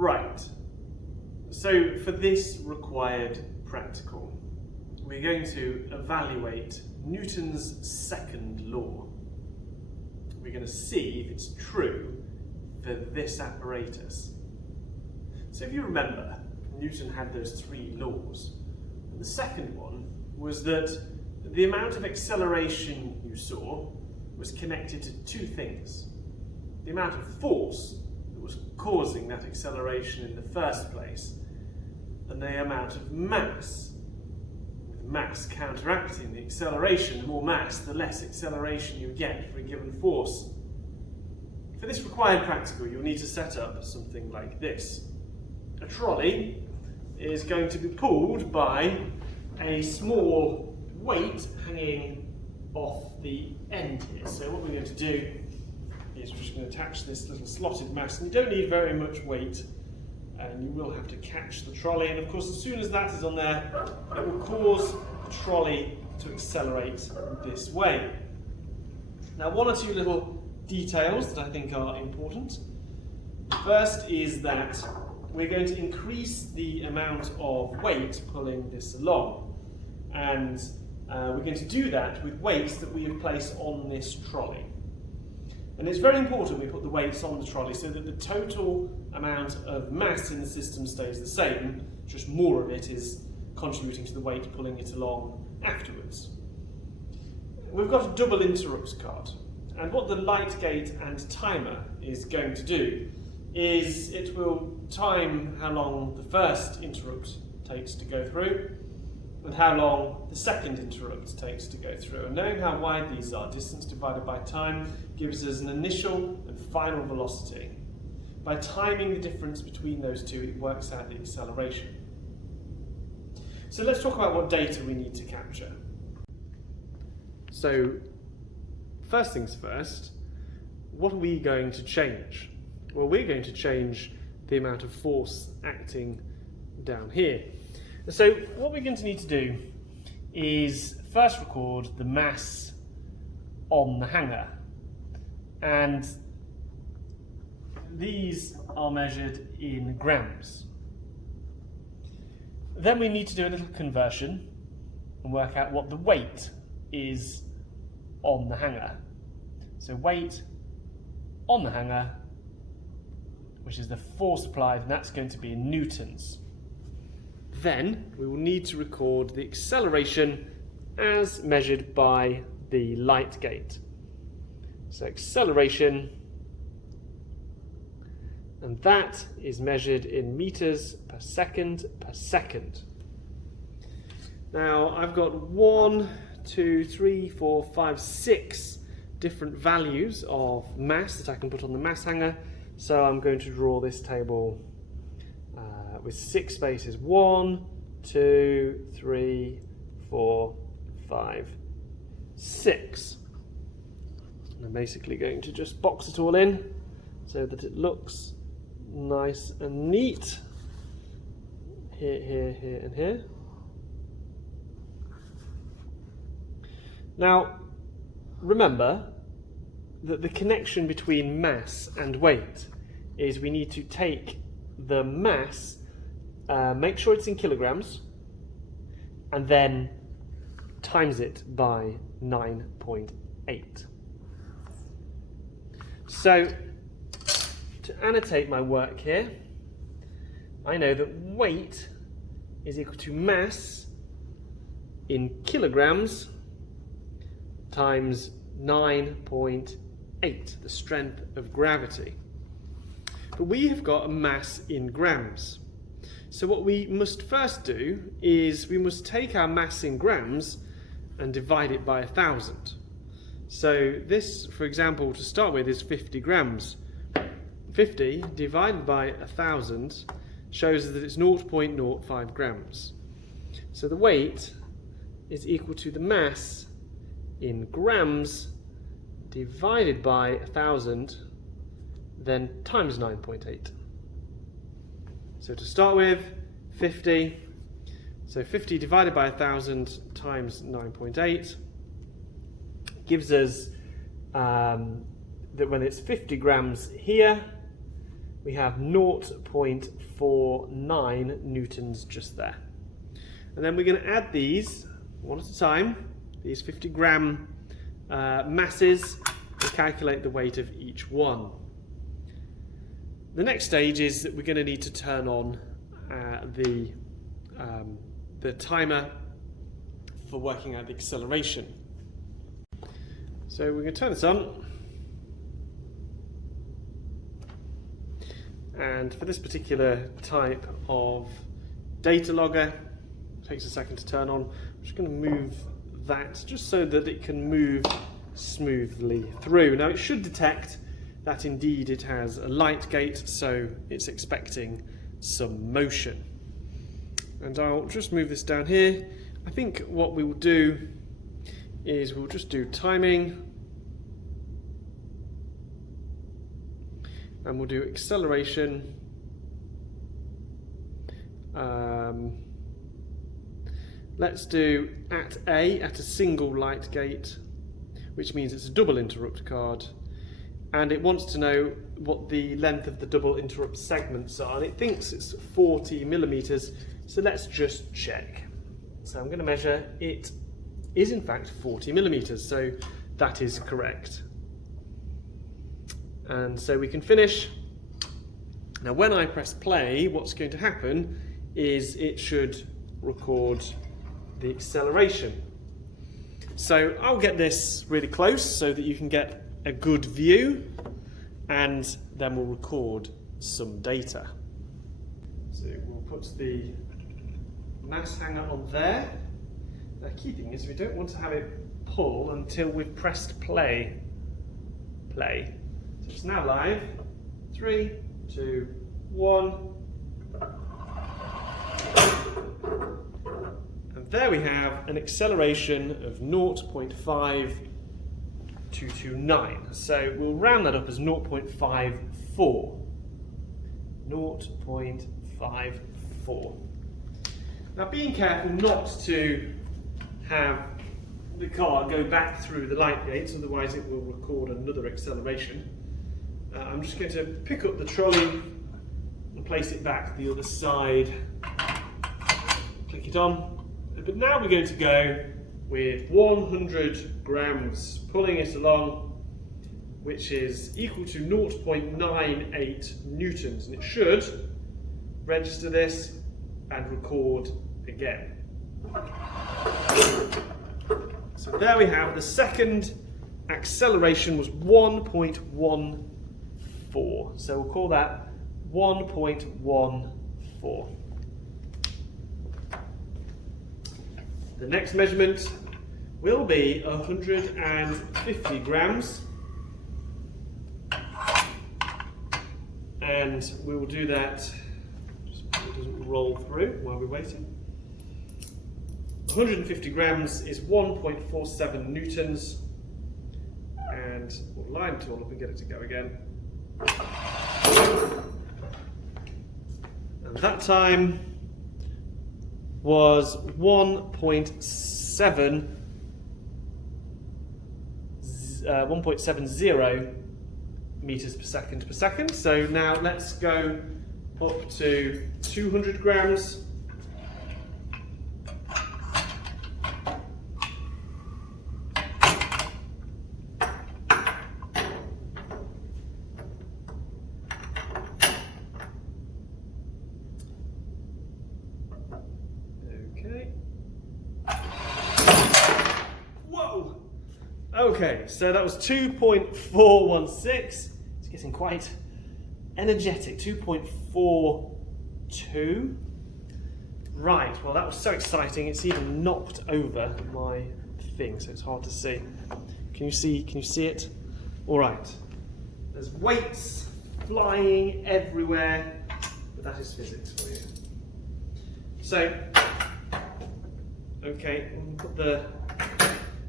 Right, so for this required practical, we're going to evaluate Newton's second law. We're going to see if it's true for this apparatus. So if you remember, Newton had those three laws. And the second one was that the amount of acceleration you saw was connected to two things. The amount of force that was causing that acceleration in the first place, and the amount of mass, with mass counteracting the acceleration. The more mass, the less acceleration you get for a given force. For this required practical, you'll need to set up something like this. A trolley is going to be pulled by a small weight hanging off the end here. So what we're going to do is we're just going to attach this little slotted mass, and you don't need very much weight, and you will have to catch the trolley, and of course as soon as that is on there, it will cause the trolley to accelerate this way. Now, one or two little details that I think are important. The first is that we're going to increase the amount of weight pulling this along, and we're going to do that with weights that we have placed on this trolley. And it's very important we put the weights on the trolley so that the total amount of mass in the system stays the same, just more of it is contributing to the weight pulling it along afterwards. We've got a double interrupt card, and what the light gate and timer is going to do is it will time how long the first interrupt takes to go through and how long the second interrupt takes to go through. And knowing how wide these are, distance divided by time gives us an initial and final velocity. By timing the difference between those two, it works out the acceleration. So let's talk about what data we need to capture. So, first things first, what are we going to change? Well, we're going to change the amount of force acting down here. So what we're going to need to do is first record the mass on the hanger, and these are measured in grams. Then we need to do a little conversion and work out what the weight is on the hanger. So weight on the hanger, which is the force applied, and that's going to be in newtons. Then we will need to record the acceleration as measured by the light gate. So acceleration, and that is measured in meters per second per second. Now I've got 1, 2, 3, 4, 5, 6 different values of mass that I can put on the mass hanger. So I'm going to draw this table with 6 spaces. 1, 2, 3, 4, 5, 6. And I'm basically going to just box it all in so that it looks nice and neat. Here, here, here, and here. Now, remember that the connection between mass and weight is we need to take the mass, make sure it's in kilograms, and then times it by 9.8. So, to annotate my work here, I know that weight is equal to mass in kilograms times 9.8, the strength of gravity. But we have got a mass in grams. So what we must first do is we must take our mass in grams and divide it by 1,000. So this, for example, to start with, is 50 grams. 50 divided by 1,000 shows that it's 0.05 grams. So the weight is equal to the mass in grams divided by 1,000, then times 9.8. So to start with, 50. So 50 divided by 1,000 times 9.8 gives us that when it's 50 grams here, we have 0.49 newtons just there. And then we're going to add these one at a time, these 50-gram masses, and calculate the weight of each one. The next stage is that we're going to need to turn on the timer for working out the acceleration. So we're going to turn this on. And for this particular type of data logger, it takes a second to turn on. I'm just going to move that just so that it can move smoothly through. Now it should detect that indeed it has a light gate, so it's expecting some motion. And I'll just move this down here. I think what we will do is we'll just do timing, and we'll do acceleration. Let's do at a single light gate, which means it's a double interrupt card, and it wants to know what the length of the double interrupt segments are, and it thinks it's 40 millimeters, so let's just check. So I'm going to measure. It is in fact 40 millimeters, so that is correct. And so we can finish. Now when I press play, what's going to happen is it should record the acceleration. So I'll get this really close so that you can get a good view, and then we'll record some data. So we'll put the mass hanger on there. The key thing is we don't want to have it pull until we've pressed play. So it's now live. 3, 2, 1. And there we have an acceleration of 0.5229. So we'll round that up as 0.54. 0.54. Now being careful not to have the car go back through the light gates, otherwise it will record another acceleration. I'm just going to pick up the trolley and place it back the other side. Click it on. But now we're going to go with 100 grams, pulling it along, which is equal to 0.98 newtons. And it should register this and record again. So there we have the second acceleration was 1.14. So we'll call that 1.14. The next measurement will be 150 grams. And we will do that, just so it doesn't roll through while we're waiting. 150 grams is 1.47 newtons. And we'll line it all up and get it to go again. And that time was 1.70 meters per second. So now let's go up to 200 grams. Okay, so that was 2.416. It's getting quite energetic. 2.42. Right, well that was so exciting. It's even knocked over my thing, so it's hard to see. Can you see it? All right. There's weights flying everywhere, but that is physics for you. So, okay, we'll put the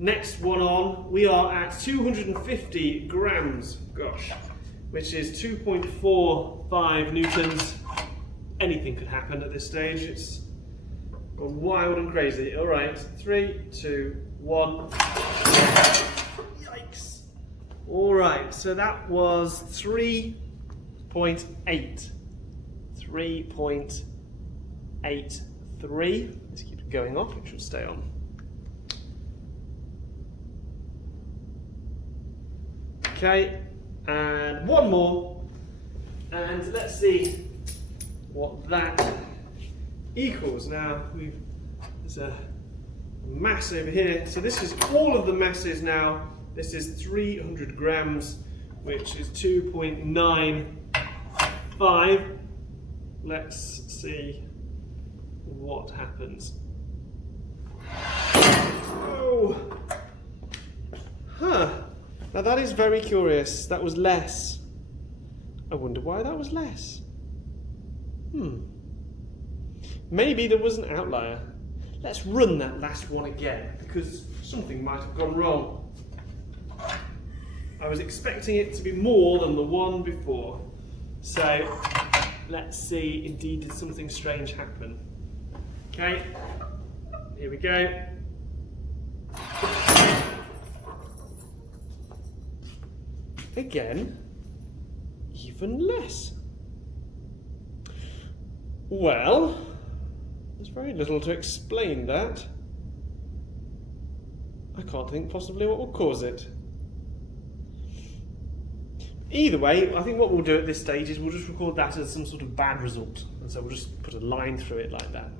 next one on. We are at 250 grams, gosh, which is 2.45 newtons. Anything could happen at this stage. It's gone wild and crazy. All right, 3, 2, 1. Yikes. All right, so that was 3 3.8. 3.83. Let's keep it going off, it should stay on. Okay, and one more, and let's see what that equals. Now, there's a mass over here, so this is all of the masses now. This is 300 grams, which is 2.95. Let's see what happens. Oh! Huh. Now that is very curious. That was less. I wonder why that was less. Maybe there was an outlier. Let's run that last one again, because something might have gone wrong. I was expecting it to be more than the one before. So, let's see, indeed, did something strange happen? Okay, here we go. Again, even less. Well, there's very little to explain that. I can't think possibly what will cause it. Either way, I think what we'll do at this stage is we'll just record that as some sort of bad result. And so we'll just put a line through it like that.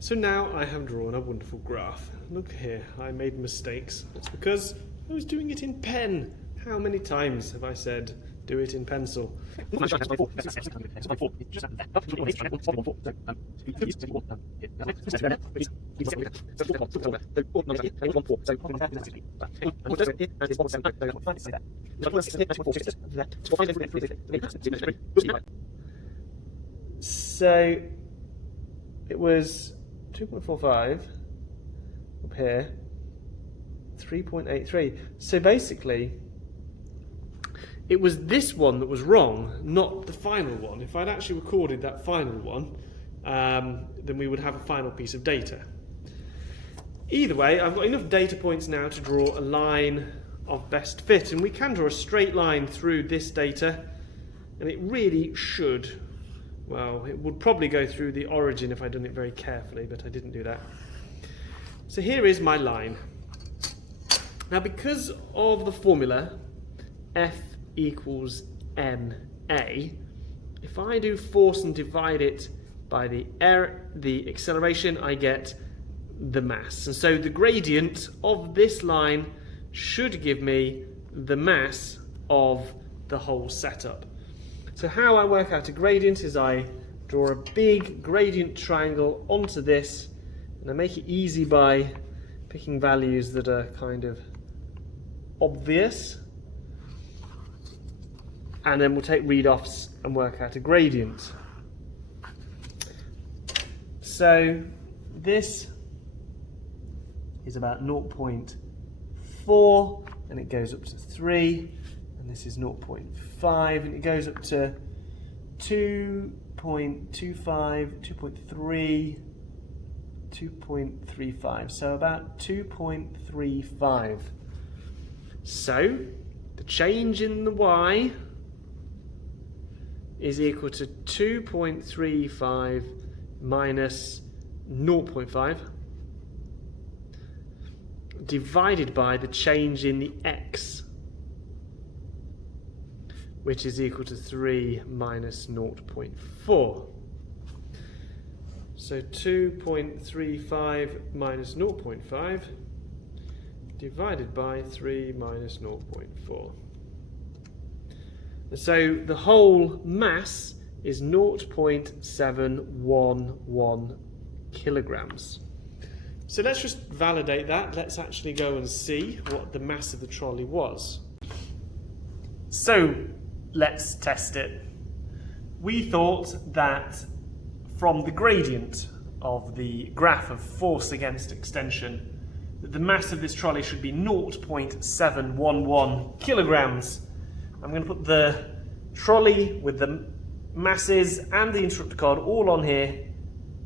So now I have drawn a wonderful graph. Look here, I made mistakes. It's because I was doing it in pen. How many times have I said, do it in pencil? So it was 2.45 up here, 3.83. So basically, it was this one that was wrong, not the final one. If I'd actually recorded that final one, then we would have a final piece of data. Either way, I've got enough data points now to draw a line of best fit, and we can draw a straight line through this data, and it really should, well, it would probably go through the origin if I'd done it very carefully, but I didn't do that. So here is my line. Now, because of the formula, F equals ma, if I do force and divide it by the acceleration, I get the mass. And so the gradient of this line should give me the mass of the whole setup. So how I work out a gradient is I draw a big gradient triangle onto this, and I make it easy by picking values that are kind of obvious. And then we'll take read-offs and work out a gradient. So this is about 0.4, and it goes up to 3, and this is 0.5, and it goes up to 2.25, 2.3, 2.35, so about 2.35. So the change in the y is equal to 2.35 minus 0.5 divided by the change in the x, which is equal to 3 minus 0.4. So 2.35 minus 0.5 divided by 3 minus 0.4. So the whole mass is 0.711 kilograms. So let's just validate that. Let's actually go and see what the mass of the trolley was. So let's test it. We thought that from the gradient of the graph of force against extension, that the mass of this trolley should be 0.711 kilograms. I'm going to put the trolley with the masses and the instructor card all on here,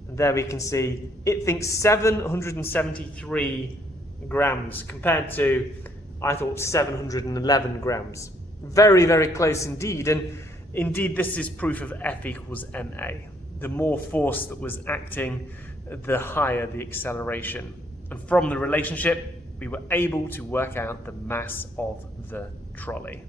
and there we can see it thinks 773 grams compared to, I thought, 711 grams. Very, very close indeed, and indeed this is proof of F equals ma. The more force that was acting, the higher the acceleration. And from the relationship, we were able to work out the mass of the trolley.